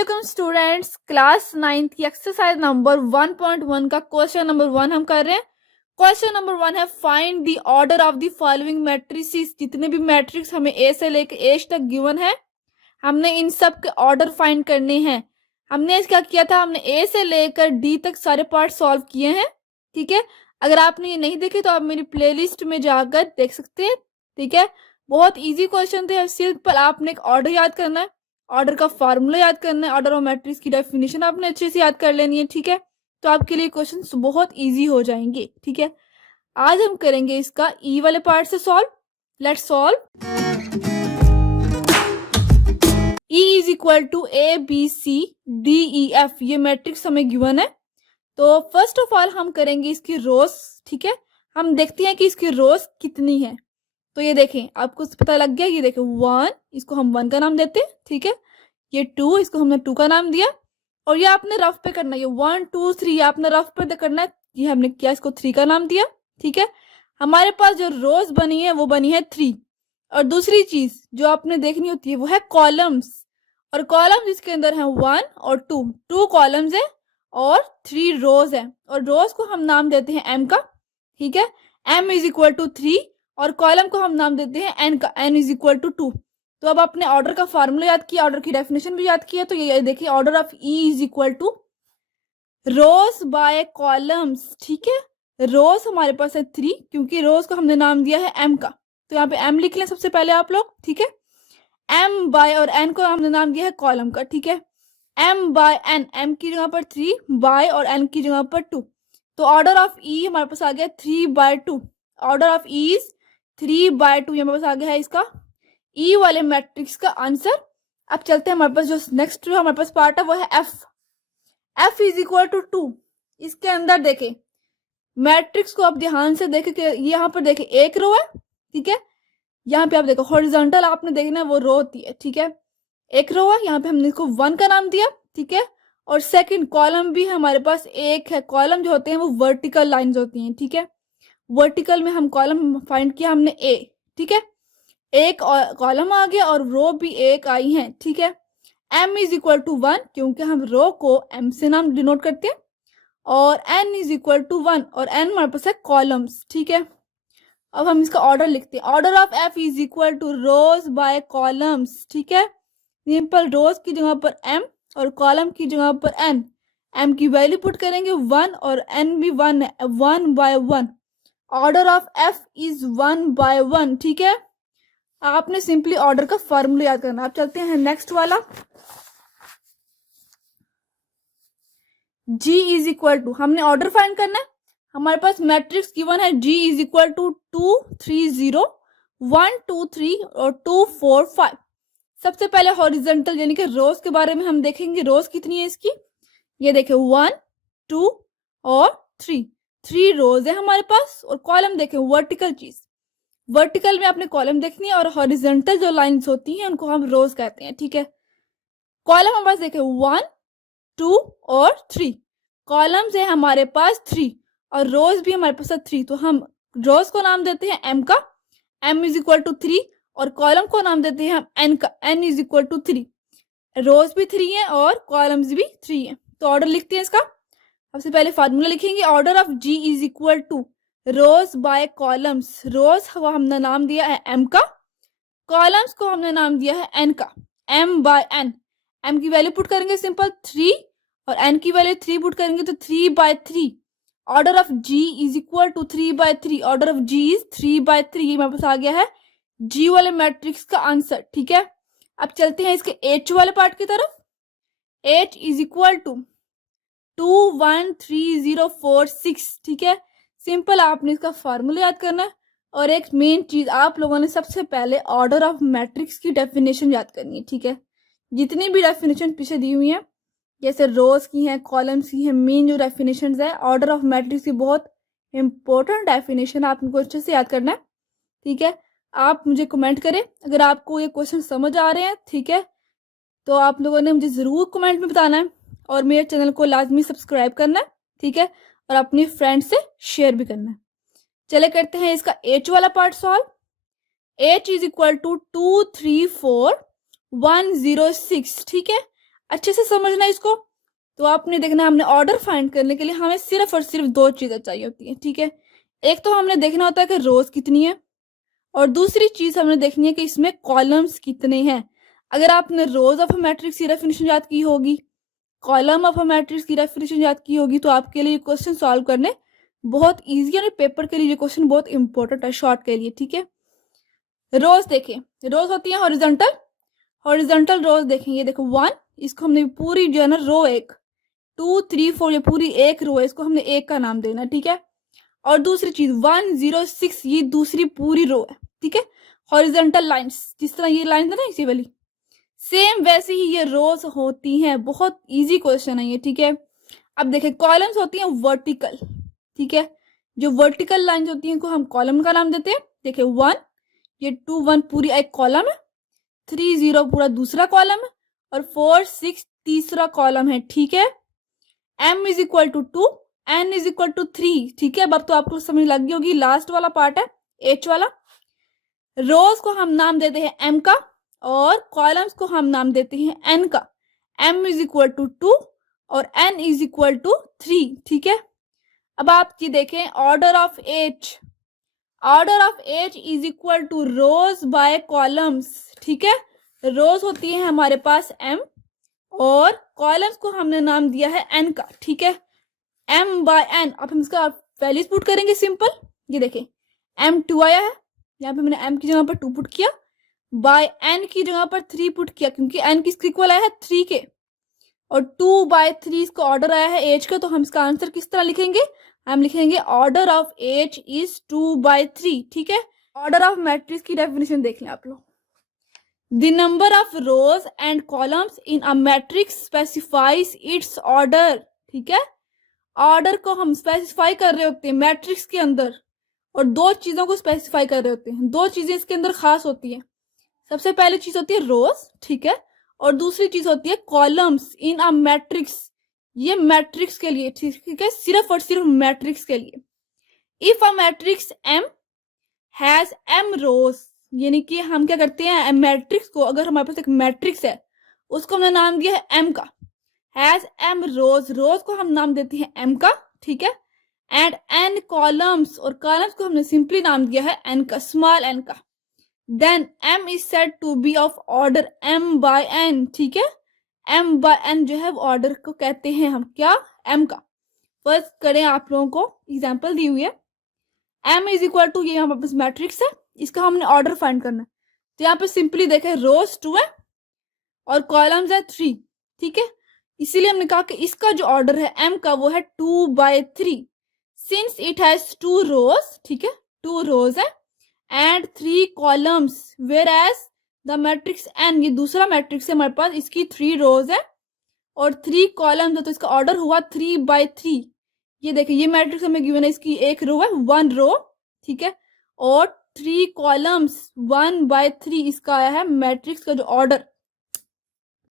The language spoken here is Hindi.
वालेकुम स्टूडेंट्स, क्लास 9th की एक्सरसाइज नंबर 1.1 का क्वेश्चन नंबर 1 हम कर रहे हैं। क्वेश्चन नंबर 1 है find the order of the following matrices. जितने भी मैट्रिक्स हमें ए से लेकर एच तक गिवन है, हमने इन सब के ऑर्डर फाइंड करने हैं। हमने क्या किया था, हमने ए से लेकर डी तक सारे पार्ट सॉल्व किए हैं। ठीक है, अगर आपने ये नहीं देखे तो आप मेरी प्लेलिस्ट में जाकर देख सकते हैं। ठीक है, बहुत इजी क्वेश्चन थे। सिंपल आपने एक ऑर्डर याद करना है, ऑर्डर का फार्मूला याद करना है, ऑर्डर ऑफ मैट्रिक्स की डेफिनेशन आपने अच्छे से याद कर लेनी है। ठीक है, तो आपके लिए क्वेश्चन बहुत इजी हो जाएंगे। ठीक है, आज हम करेंगे इसका ई वाले पार्ट से solve. Let's solve. E is equal to A B C D E F, ये मैट्रिक्स हमें गिवन है। तो फर्स्ट ऑफ ऑल हम करेंगे इसकी रोज। ठीक है, हम देखते हैं कि इसकी रोज कितनी है। तो ये देखें, आपको पता लग गया। ये देखें 1, इसको हम 1 का नाम देते हैं। ठीक है, ये 2, इसको हमने 2 का नाम दिया। और ये आपने रफ पे करना है, ये 1 2 3 आपने रफ पे करना है। ये हमने किया, इसको 3 का नाम दिया। ठीक है, हमारे पास जो रोज बनी है वो बनी है 3। और दूसरी चीज जो आपने देखनी होती है वो है कॉलम्स। और कॉलम्स इसके अंदर है 1 और 2 कॉलम्स है और 3 रोज है। और रोज को हम नाम देते हैं m का। ठीक है, m इज इक्वल टू 3 और कॉलम को हम नाम देते हैं n का, n इज इक्वल टू 2। तो अब आपने ऑर्डर का फार्मूला याद किया, ऑर्डर की डेफिनेशन भी याद किया। तो ये देखिए, order of E is equal to rows by columns. ठीक है, रोज हमारे पास है 3 क्योंकि रोज को हमने नाम दिया है m का। तो यहाँ पे m लिख लें सबसे पहले आप लोग। ठीक है, m बाय और n को हमने नाम दिया है कॉलम का। ठीक है, m बाय n, m की जगह पर 3, बाय और n की जगह पर 2। तो ऑर्डर ऑफ ई हमारे पास आ गया 3/2। ऑर्डर ऑफ ई इज 3/2, हमारे पास आ गया है इसका ई वाले मैट्रिक्स का आंसर। अब चलते हैं हमारे पास जो नेक्स्ट जो हमारे पास पार्ट है वो है F. F is equal to 2। इसके अंदर देखें मैट्रिक्स को, आप ध्यान से देखें कि यहाँ पर देखें एक रो है। ठीक है, यहाँ पे आप देखो हॉरिजॉन्टल आपने देखना है वो रो होती है। ठीक है, एक रो है, यहाँ पे हमने इसको 1 का नाम दिया। ठीक है, और सेकंड कॉलम भी हमारे पास एक है। कॉलम जो होते हैं वो वर्टिकल लाइंस होती हैं। ठीक है, वर्टिकल में हम कॉलम फाइंड किया हमने ए। ठीक है, एक कॉलम आ गया और रो भी एक आई है। ठीक है, m इज इक्वल टू 1 क्योंकि हम रो को m से नाम डिनोट करते हैं। और n इज इक्वल टू 1 और n हमारे पास है कॉलम्स। ठीक है, अब हम इसका ऑर्डर लिखते हैं। Order of f is equal to rows by columns. ठीक है, सिंपल रोज की जगह पर m और कॉलम की जगह पर n। m की वैल्यू पुट करेंगे 1 और n भी 1 है, 1/1। Order of f is 1/1। ठीक है, आपने सिंपली ऑर्डर का फॉर्मूला याद करना। आप चलते हैं नेक्स्ट वाला। g इज इक्वल टू, हमने ऑर्डर फाइंड करना है। हमारे पास मैट्रिक्स गिवन है g इज इक्वल टू 2 3 0 1 2 3 और 2 4 5। सबसे पहले हॉरिजॉन्टल यानी कि रोज के बारे में हम देखेंगे। रोज कितनी है इसकी, ये देखें 1 2 और 3 रोज है हमारे पास। और कॉलम देखें वर्टिकल चीज, वर्टिकल में आपने कॉलम देखनी है और हॉरिजॉन्टल जो लाइंस होती हैं उनको हम रोज कहते हैं। ठीक है, कॉलम हमारे पास देखें 1 2 और 3। कॉलम्स है हमारे पास 3 और रोज भी हमारे पास 3। तो हम रोज को नाम देते हैं m का, m इज इक्वल टू 3 और कॉलम को नाम देते हैं हम n का, n इज इक्वल टू 3। रोज भी 3 है और कॉलम्स भी 3 है। तो ऑर्डर लिखते हैं इसका। सबसे पहले फार्मूला लिखेंगे। Order of g is equal to rows by columns. Rows को हमने नाम दिया है m का, कॉलम्स को हमने नाम दिया है n का, m/n। m की वैल्यू पुट करेंगे सिंपल 3 और n की वैल्यू 3 पुट करेंगे तो 3/3। Order of g is equal to 3/3। Order of g is 3/3। हमारे पास आ गया है g वाले मैट्रिक्स का आंसर। ठीक है, अब चलते हैं इसके h वाले पार्ट की तरफ। h is equal to 2 1 3 0 4 6। ठीक है, सिंपल आपने इसका फार्मूला याद करना है। और एक मेन चीज आप लोगों ने सबसे पहले ऑर्डर ऑफ मैट्रिक्स की डेफिनेशन याद करनी है। ठीक है, जितनी भी डेफिनेशन पीछे दी हुई है जैसे रोज की हैं, कॉलम्स की हैं, मेन जो डेफिनेशन है ऑर्डर ऑफ मैट्रिक्स की बहुत इंपॉर्टेंट डेफिनेशन आपको अच्छे से याद करना है। ठीक है, आप मुझे कमेंट करें अगर आपको ये क्वेश्चन समझ आ रहे हैं। ठीक है, तो आप लोगों ने मुझे जरूर कमेंट में बताना है और मेरे चैनल को लाजमी सब्सक्राइब करना है। ठीक है, और अपनी फ्रेंड से शेयर भी करना है। चले करते हैं इसका h वाला part solve. h is equal to 2 3 4 1 0 6। ठीक है, अच्छे से समझना इसको। तो आपने देखना, हमने ऑर्डर फाइंड करने के लिए हमें सिर्फ और सिर्फ दो चीजें चाहिए होती है, ठीक है। एक तो हमने देखना होता है कि रोज कितनी है, और दूसरी चीज हमने देखनी है कि इसमें कॉलम्स कितने हैं। अगर आपने रोज ऑफ अ मैट्रिक्स की डेफिनेशन याद की होगी, कॉलम ऑफ अ मैट्रिक्स की डेफिनेशन याद की होगी, तो आपके लिए क्वेश्चन सॉल्व करने बहुत ईजी है, और पेपर के लिए ये क्वेश्चन बहुत इंपॉर्टेंट है, शॉर्ट के लिए, ठीक है। रोज देखें, रोज होती है हॉरिजॉन्टल, हॉरिजॉन्टल रोज देखें, ये देखो 1, इसको हमने पूरी जो है ना रो एक, 2 3 4 ये पूरी एक रो है, इसको हमने एक का नाम देना, ठीक है। और दूसरी चीज 1 0 6 ये दूसरी पूरी रो है, ठीक है। हॉरिजॉन्टल लाइंस, जिस तरह ये लाइन है ना इसी वाली, सेम वैसे ही ये रोज होती हैं। बहुत इजी क्वेश्चन है ये, ठीक है। अब देखें, कॉलम्स होती हैं वर्टिकल, ठीक है। जो वर्टिकल लाइंस होती हैं इनको हम कॉलम का नाम देते हैं। देखिए 1, ये 2 1 पूरी एक कॉलम है, 3 0 पूरा दूसरा कॉलम है, और 4 6 तीसरा कॉलम है, ठीक है। m is equal to 2, n is equal to 3, ठीक है। अब तो आपको समझ लग गई होगी, लास्ट वाला पार्ट है h वाला। रोज को हम नाम देते हैं m का, और कॉलम्स को हम नाम देते हैं n का। m इज इक्वल टू 2 और n इज इक्वल टू 3, ठीक है। अब आप ये देखें, order of H, order of H is equal to rows by columns, ठीक है। रोज होती है हमारे पास m, और कॉलम्स को हमने नाम दिया है n का, ठीक है। m बाय n, अब हम इसका वैल्यूज पुट करेंगे सिंपल। ये देखें, m 2 आया है, यहाँ पे मैंने m की जगह पर 2 पुट किया, बाय n की जगह पर 3 पुट किया, क्योंकि n किसके इक्वल आया है 3 के, और 2 बाय 3 इसका ऑर्डर आया है एज का। तो हम इसका आंसर किस तरह लिखेंगे, हम लिखेंगे order of H is 2 by 3, ठीक है। ऑर्डर ऑफ मैट्रिक्स की डेफिनेशन देख लें आप लोग। The number of rows and columns in a matrix specifies its order, ठीक है। ऑर्डर को हम स्पेसिफाई कर रहे होते हैं मैट्रिक्स के अंदर, और दो चीजों को स्पेसिफाई कर रहे होते हैं। दो चीजें इसके अंदर खास होती है। सबसे पहली चीज होती है रोज, ठीक है, और दूसरी चीज होती है कॉलम्स इन अ मैट्रिक्स। ये मैट्रिक्स के लिए, ठीक है, सिर्फ और सिर्फ मैट्रिक्स के लिए। If a matrix m has m रोज, यानी कि हम क्या करते हैं, मैट्रिक्स को, अगर हमारे पास एक मैट्रिक्स है उसको हमने नाम दिया है m का, हैज m रोज, रोज को हम नाम देते हैं m का, ठीक है। एंड n कॉलम्स, और कॉलम्स को हमने सिंपली नाम दिया है n का, स्मॉल n का। Then m is said to be of order m by n, ठीक है। m बाय n जो है ऑर्डर को कहते हैं हम क्या, m का। फर्स्ट करें, आप लोगों को एग्जांपल दी हुई है, m इज इक्वल टू, ये हमारे पास मैट्रिक्स है, इसका हमने ऑर्डर फाइंड करना है। तो यहाँ पे सिंपली देखें, रोज 2 है और कॉलम्स है 3, ठीक है। इसीलिए हमने कहा कि इसका जो ऑर्डर है m का वो है 2 by 3, since it has 2 rows, ठीक है, 2 रोज है and 3 columns, whereas the matrix n, ये दूसरा मैट्रिक्स है हमारे पास, इसकी 3 रोज है और 3 कॉलम्स है, तो इसका ऑर्डर हुआ 3 बाय 3। ये देखिए, ये मैट्रिक्स हमें गिवन है, इसकी एक रो है, 1 रो, ठीक है, और 3 कॉलम्स 1 बाय 3 इसका आया है मैट्रिक्स का जो ऑर्डर।